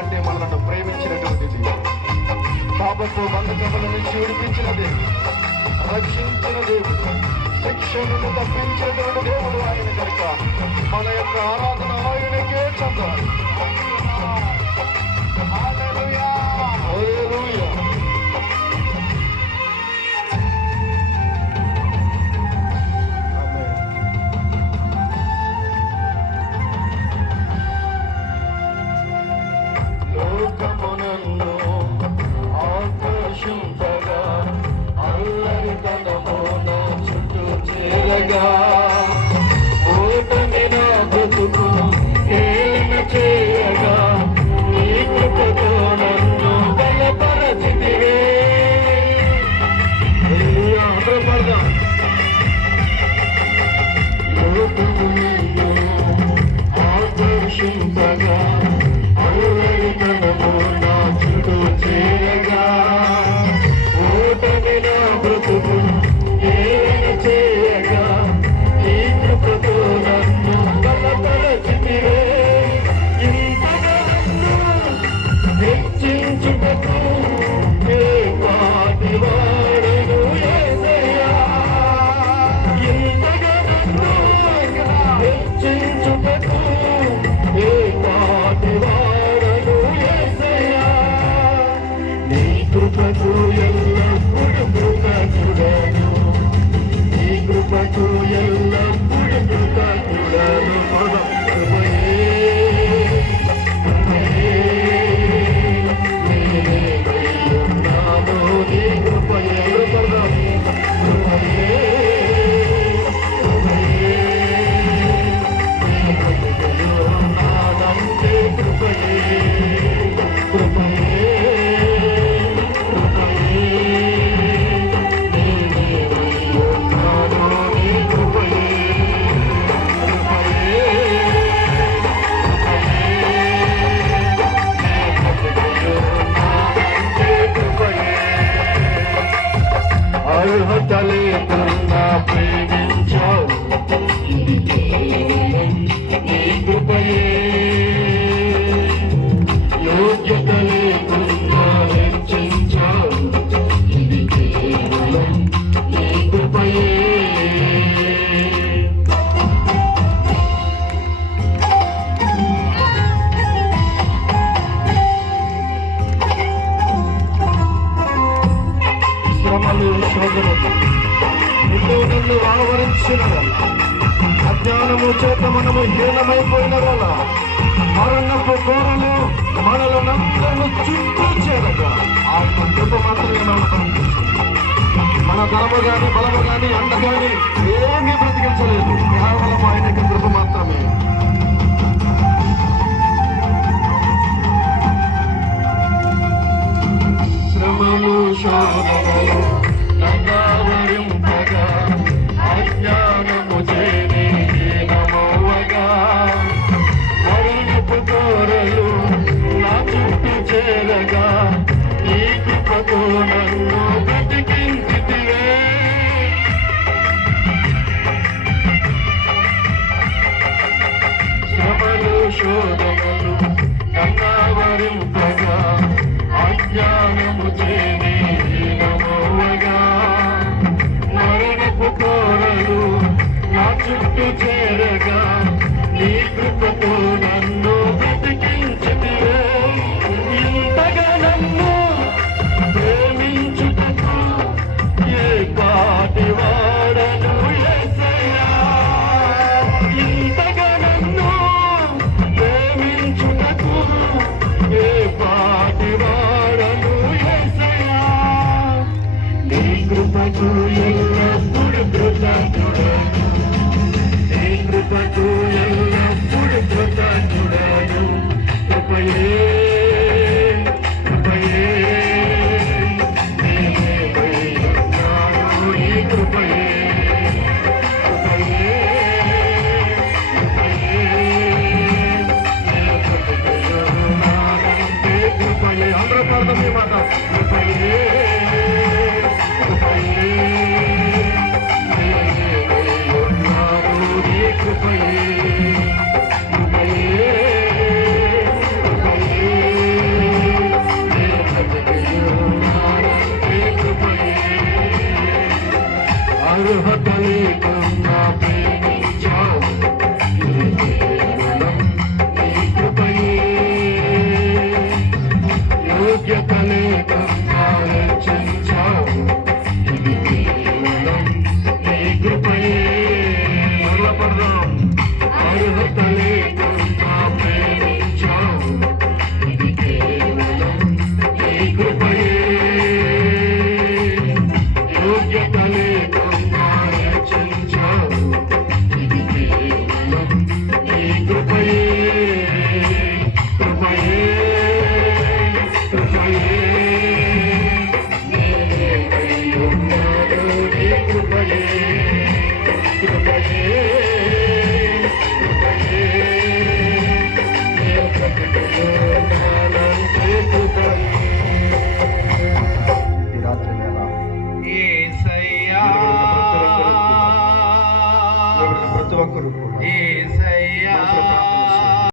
అంటే మనల్ని ప్రేమించినటువంటిది, పాపపు బంధకముల నుంచి విడిపించినది, రక్షించిన దేవుడు, శిక్షను తప్పించేటువంటి దేవుడు ఆయన కనుక మన యొక్క ఆరాధన ఆయనకే చెందాలి. హల్లెలూయా, హల్లెలూయా. లోకమునన్ను ఆకర్షింపగా అల్లరి తనమున చుట్టూ చేరగా ఓటమి నా బ్రతుకు ఏలిన చేయగా నీ కృపతో నన్ను బలపరచితివే. ఆంధ్రపడదాం. లోకమునన్ను ఆకర్షింపగా అల్లరి తనమున చుట్టూ చేరగా ఓటమి నా బ్రతుకు ఏలిన చేయగా నీ కృపతో నన్ను బలపరచితివే. ఇంతగా నన్ను హెచ్చించుటకు ఏ పాటి వాడను యేసయ్యా. ఇంతగా నన్ను హెచ్చించుటకు ఏ పాటి వాడను యేసయ్యా. నీ కృపకు ఎల్లప్పుడూ కృతజ్ఞుడను, నీ కృపకు ఎల్లప్పుడూ కృతజ్ఞుడను. కృపయే నేనైయున్నాను, నీ కృపయే కృపయే నాదంటే కృపయే కృపయే అర్హత లేకుండా ప్రేమించావు, ఇది కేవలం నీ కృపయే. యోగ్యత లేకుండా హెచ్చించావు, ఇది కేవలం నీ కృపయే. శ్రమలు శోధనలు నిన్ను నన్ను ఆవరించిన వల్ల, అజ్ఞానము చేత మనము హీనమైపోయిన వల్ల, మరణపు కోరలు మనలందరూ చుట్టూ చేరగా ఆ కృప మాత్రమే మనకు కనిపించింది. మన ధనము గాని బలము గాని అండ గాని ఏమీ బ్రతికించలేదు, కేవలం ఆయనకి కృప మాత్రమే. శ్రమలు శోధనలు నన్నావరింపగా, అజ్ఞానము చేని హీనమవ్వగా, మరణపు కోరలు నా చుట్టూ చేరగా నీ కృపతో నన్ను బ్రతికించితివే. శ్రమలు శోధనలు నన్నావరింపగా, అజ్ఞానము చేని హీనమవ్వగా, మరణపు కోరలు నా చుట్టూ చేరగా నీ కృపతో నన్ను బ్రతికించితివే. ఇంతగా నన్ను ప్రేమించుటకు ఏ పాటి వాడను యేసయ్యా. ఇంతగా నన్ను ప్రేమించుటకు ఏ పాటి వాడను యేసయ్యా. నీ కృపకు ఎల్లప్పుడూ కృతజ్ఞుడను, నీ కృపకు ఎల్లప్పుడూ కృతజ్ఞుడను. కృపయే కృపయే నేనైయున్నాను, నీ కృపయే కృపయే కృపయే నాదంటే కృపయే. అందరూ పాడదాం ఈ మాట.